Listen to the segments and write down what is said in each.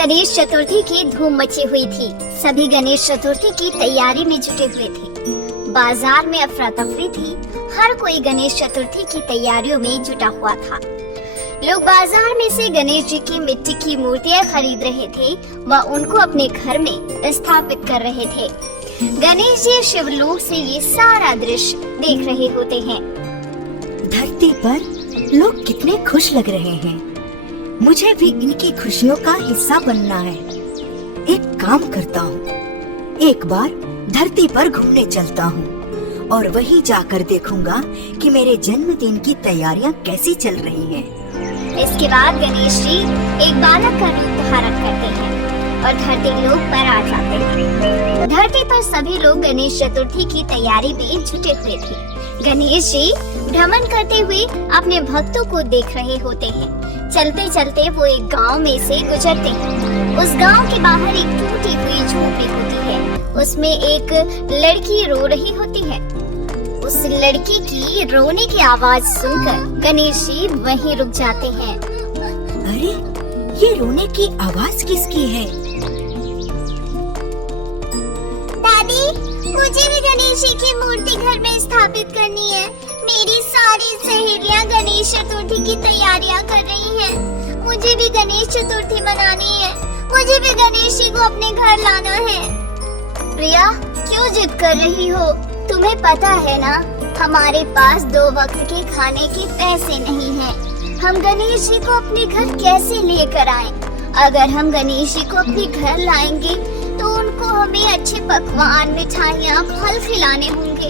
गणेश चतुर्थी की धूम मची हुई थी। सभी गणेश चतुर्थी की तैयारी में जुटे हुए थे। बाजार में अफरा तफरी थी। हर कोई गणेश चतुर्थी की तैयारियों में जुटा हुआ था। लोग बाजार में से गणेश जी की मिट्टी की मूर्तियां खरीद रहे थे व उनको अपने घर में स्थापित कर रहे थे। गणेश जी शिवलोक से ये सारा दृश्य देख रहे होते हैं। धरती पर लोग कितने खुश लग रहे हैं। मुझे भी इनकी खुशियों का हिस्सा बनना है। एक काम करता हूँ, एक बार धरती पर घूमने चलता हूँ और वहीं जाकर देखूंगा कि मेरे जन्मदिन की तैयारियाँ कैसी चल रही हैं। इसके बाद गणेश जी एक बालक का रूप धारण करते हैं और धरती लोक पर आ जाते हैं। धरती पर सभी लोग गणेश चतुर्थी की तैयारी में जुटे हुए थे। गणेश जी भ्रमण करते हुए अपने भक्तों को देख रहे होते हैं। चलते चलते वो एक गांव में से गुजरते हैं। उस गांव के बाहर एक टूटी हुई झोपड़ी होती है। उसमें एक लड़की रो रही होती है। उस लड़की की रोने की आवाज सुनकर गणेश जी वहीं रुक जाते हैं। अरे, ये रोने की आवाज किसकी है? दादी, मुझे भी गणेश जी की मूर्ति घर में स्थापित करनी है। मेरी सारी सहेलियां गणेश चतुर्थी की तैयारियां कर रही हैं। मुझे भी गणेश चतुर्थी मनानी है। मुझे भी गणेश जी को अपने घर लाना है। प्रिया, क्यों जिद कर रही हो? तुम्हें पता है ना, हमारे पास 2 वक्त के खाने के पैसे नहीं हैं। हम गणेश जी को अपने घर कैसे लेकर आएं? अगर हम गणेश जी को अपने घर लाएंगे तो उनको हमें अच्छे पकवान, मिठाइयाँ, फल खिलाने होंगे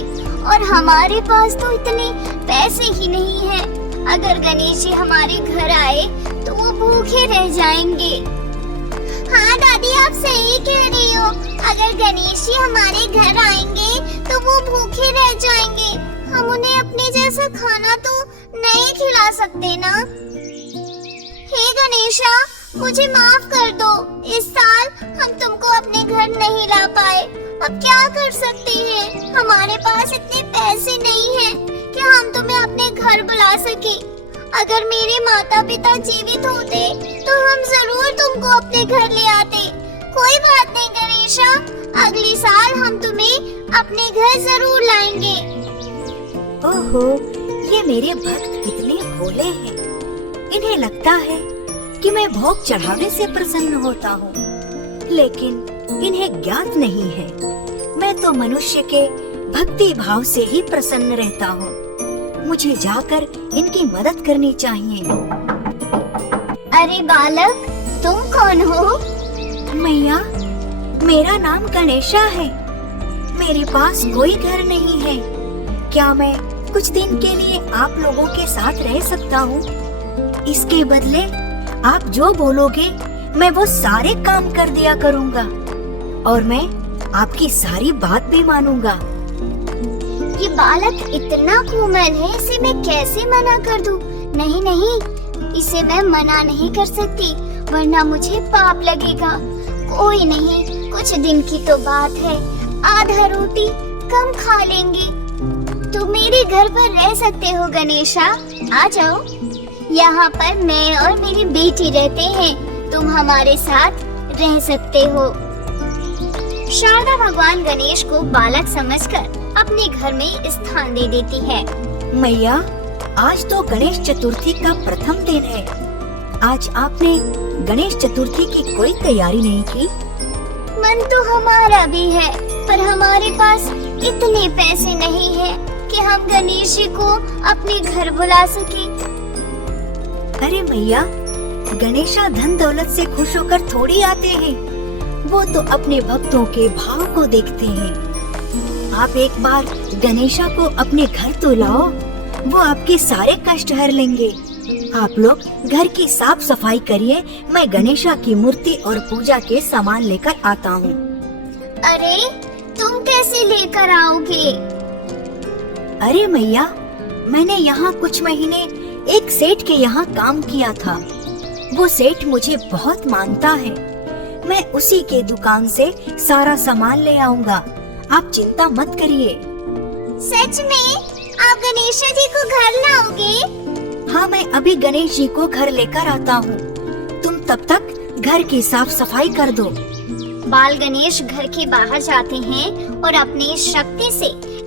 और हमारे पास तो इतने पैसे ही नहीं हैं। अगर गणेश जी हमारे घर आए तो वो भूखे रह जाएंगे। हाँ दादी, आप सही कह रही हो। अगर गणेश जी हमारे घर आएंगे तो वो भूखे रह जाएंगे। हम उन्हें अपने जैसा खाना तो नहीं खिला सकते ना। हे गणेशा, मुझे माफ कर दो। इस साल हम तुमको अपने घर नहीं ला पाए। अब क्या कर सकते हैं? हमारे पास इतने पैसे नहीं हैं कि हम तुम्हें अपने घर बुला सके। अगर मेरे माता पिता जीवित होते तो हम जरूर तुमको अपने घर ले आते। कोई बात नहीं गणेशा, अगले साल हम तुम्हें अपने घर जरूर लाएंगे। ओहो, ये मेरे भक्त कितने भोले हैं। इन्हें लगता है कि मैं भोग चढ़ावे से प्रसन्न होता हूँ, लेकिन इन्हें ज्ञात नहीं है मैं तो मनुष्य के भक्ति भाव से ही प्रसन्न रहता हूँ। मुझे जाकर इनकी मदद करनी चाहिए। अरे बालक, तुम कौन हो? मैया, मेरा नाम गणेशा है। मेरे पास कोई घर नहीं है। क्या मैं कुछ दिन के लिए आप लोगों के साथ रह सकता हूँ? इसके बदले आप जो बोलोगे मैं वो सारे काम कर दिया करूँगा और मैं आपकी सारी बात भी मानूंगा। ये बालक इतना कोमल है, इसे मैं कैसे मना कर दूं? नहीं नहीं, इसे मैं मना नहीं कर सकती, वरना मुझे पाप लगेगा। कोई नहीं, कुछ दिन की तो बात है। आधा रोटी कम खा लेंगे। तुम मेरे घर पर रह सकते हो गणेशा, आ जाओ। यहाँ पर मैं और मेरी बेटी रहते हैं। तुम हमारे साथ रह सकते हो। शारदा भगवान गणेश को बालक समझकर अपने घर में स्थान दे देती है। मैया, आज तो गणेश चतुर्थी का प्रथम दिन है। आज आपने गणेश चतुर्थी की कोई तैयारी नहीं की? मन तो हमारा भी है, पर हमारे पास इतने पैसे नहीं है कि हम गणेश जी को अपने घर बुला सके। अरे मैया, गणेशा धन दौलत से खुश होकर थोड़ी आते हैं। वो तो अपने भक्तों के भाव को देखते हैं। आप एक बार गणेशा को अपने घर तो लाओ, वो आपके सारे कष्ट हर लेंगे। आप लोग घर की साफ सफाई करिए, मैं गणेशा की मूर्ति और पूजा के सामान लेकर आता हूँ। अरे, तुम कैसे लेकर आओगे? अरे मैया, मैंने यहाँ कुछ महीने एक सेठ के यहाँ काम किया था। वो सेठ मुझे बहुत मानता है। मैं उसी के दुकान से सारा सामान ले आऊंगा। आप चिंता मत करिए। सच में? आप गणेश जी को घर लाओगे? हाँ, मैं अभी गणेश जी को घर लेकर आता हूँ। तुम तब तक घर की साफ सफाई कर दो। बाल गणेश घर के बाहर जाते हैं और अपनी शक्ति से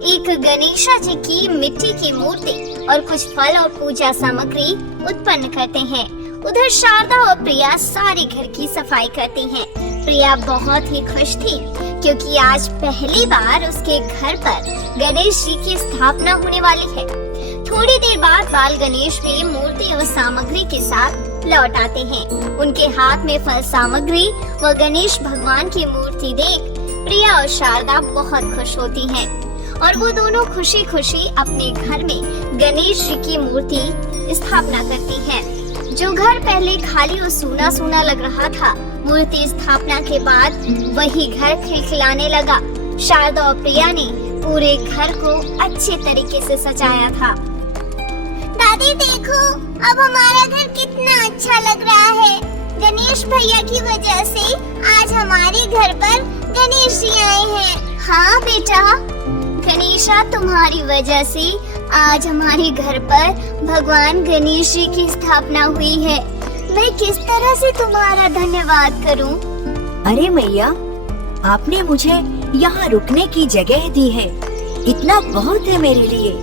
एक गणेशा जी की मिट्टी की मूर्ति और कुछ फल और पूजा सामग्री उत्पन्न करते हैं। उधर शारदा और प्रिया सारे घर की सफाई करती हैं। प्रिया बहुत ही खुश थी क्योंकि आज पहली बार उसके घर पर गणेश जी की स्थापना होने वाली है। थोड़ी देर बाद बाल गणेश भी मूर्ति और सामग्री के साथ लौट आते हैं। उनके हाथ में फल सामग्री व गणेश भगवान की मूर्ति देख प्रिया और शारदा बहुत खुश होती हैं और वो दोनों खुशी खुशी अपने घर में गणेश जी की मूर्ति स्थापना करती हैं। जो घर पहले खाली और सूना सूना लग रहा था, मूर्ति स्थापना के बाद वही घर खिलखिलाने लगा। शारदा और प्रिया ने पूरे घर को अच्छे तरीके से सजाया था। दादी देखो, अब हमारा घर कितना अच्छा लग रहा है। गणेश भैया की वजह से आज हमारे घर पर गणेश जी आए हैं। हाँ बेटा, गणेशा तुम्हारी वजह से आज हमारे घर पर भगवान गणेश जी की स्थापना हुई है। मैं किस तरह से तुम्हारा धन्यवाद करूं? अरे मैया, आपने मुझे यहाँ रुकने की जगह दी है, इतना बहुत है मेरे लिए।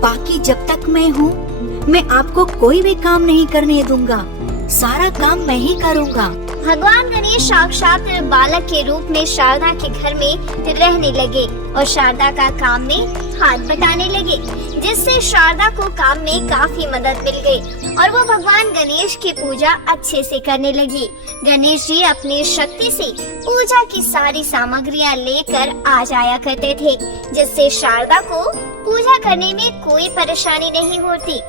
बाकी जब तक मैं हूँ, मैं आपको कोई भी काम नहीं करने दूंगा, सारा काम मैं ही करूँगा। भगवान गणेश साक्षात बालक के रूप में शारदा के घर में रहने लगे और शारदा का काम में हाथ बटाने लगे, जिससे शारदा को काम में काफी मदद मिल गई और वो भगवान गणेश की पूजा अच्छे से करने लगी। गणेश जी अपनी शक्ति से पूजा की सारी सामग्रियां लेकर आ जाया करते थे, जिससे शारदा को पूजा करने में कोई परेशानी नहीं होती।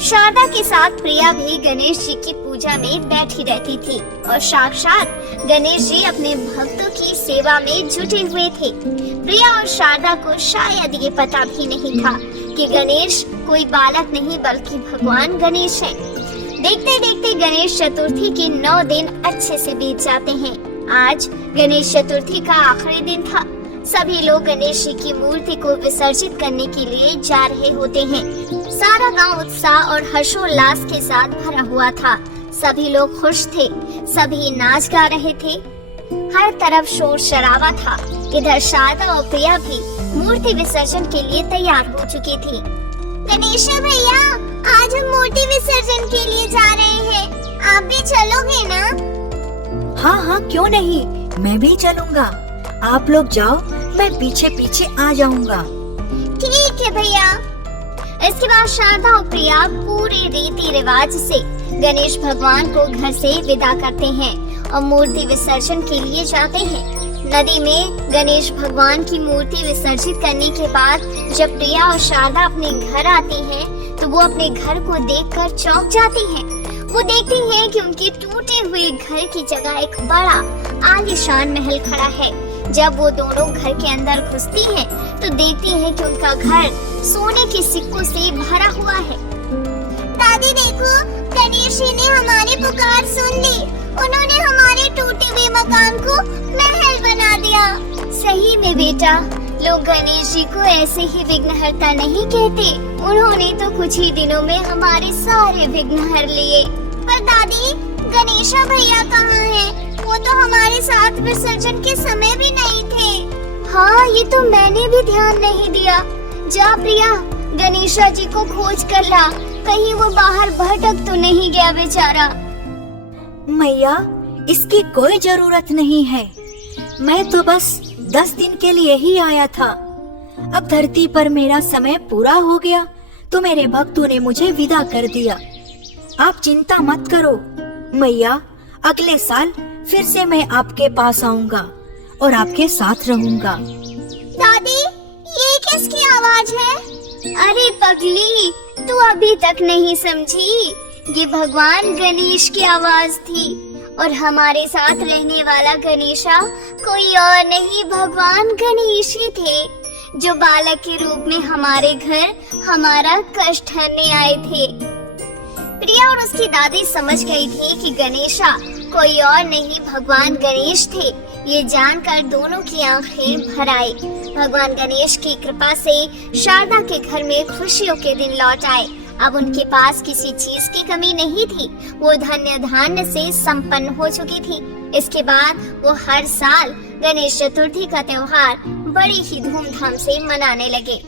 शारदा के साथ प्रिया भी गणेश जी की पूजा में बैठी रहती थी और साक्षात गणेश जी अपने भक्तों की सेवा में जुटे हुए थे। प्रिया और शारदा को शायद ये पता भी नहीं था कि गणेश कोई बालक नहीं बल्कि भगवान गणेश है। देखते देखते गणेश चतुर्थी के 9 दिन अच्छे से बीत जाते हैं। आज गणेश चतुर्थी का आखिरी दिन था। सभी लोग गणेश जी की मूर्ति को विसर्जित करने के लिए जा रहे होते हैं। सारा गांव उत्साह और हर्षोल्लास के साथ भरा हुआ था। सभी लोग खुश थे, सभी नाच गा रहे थे, हर तरफ शोर शराबा था। इधर शारदा और प्रिया भी मूर्ति विसर्जन के लिए तैयार हो चुकी थी। गणेश भैया, आज हम मूर्ति विसर्जन के लिए जा रहे हैं, आप भी चलोगे ना? हाँ हाँ, क्यों नहीं, मैं भी चलूँगा। आप लोग जाओ, मैं पीछे पीछे आ जाऊँगा। ठीक है भैया। इसके बाद शारदा और प्रिया पूरे रीति रिवाज से गणेश भगवान को घर से विदा करते हैं और मूर्ति विसर्जन के लिए जाते हैं। नदी में गणेश भगवान की मूर्ति विसर्जित करने के बाद जब प्रिया और शारदा अपने घर आती हैं, तो वो अपने घर को देखकर चौंक जाती हैं। वो देखती हैं कि उनके टूटे हुए घर की जगह एक बड़ा आलीशान महल खड़ा है। जब वो दोनों घर के अंदर घुसती हैं, तो देखती हैं कि उनका घर सोने के सिक्कों से भरा हुआ है। दादी देखो, गणेश जी ने हमारी पुकार सुन ली। उन्होंने हमारे टूटे हुए मकान को महल बना दिया। सही में बेटा, लोग गणेश जी को ऐसे ही विघ्नहर्ता नहीं कहते। उन्होंने तो कुछ ही दिनों में हमारे सारे विघ्न हर लिए। पर दादी, गणेशा भैया कहाँ हैं? वो तो हमारे साथ विसर्जन के समय भी नहीं थे। हाँ, ये तो मैंने भी ध्यान नहीं दिया। जा प्रिया, गणेशा जी को खोज कर ला, कहीं वो बाहर भटक तो नहीं गया बेचारा। मैया, इसकी कोई जरूरत नहीं है। मैं तो बस 10 दिन के लिए ही आया था। अब धरती पर मेरा समय पूरा हो गया तो मेरे भक्तों ने मुझे विदा कर दिया। आप चिंता मत करो मैया, अगले साल फिर से मैं आपके पास आऊंगा और आपके साथ रहूंगा। दादी, ये किसकी आवाज है? अरे पगली, तू अभी तक नहीं समझी? ये भगवान गणेश की आवाज थी और हमारे साथ रहने वाला गणेशा कोई और नहीं, भगवान गणेश ही थे, जो बालक के रूप में हमारे घर हमारा कष्ट हरने आए थे। प्रिया और उसकी दादी समझ गई थी कि गणेशा कोई और नहीं, भगवान गणेश थे। ये जानकर दोनों की आंखें भर आई। भगवान गणेश की कृपा से शारदा के घर में खुशियों के दिन लौट आए अब उनके पास किसी चीज की कमी नहीं थी। वो धन्य धान्य से संपन्न हो चुकी थी। इसके बाद वो हर साल गणेश चतुर्थी का त्योहार बड़ी ही धूमधाम से मनाने लगे।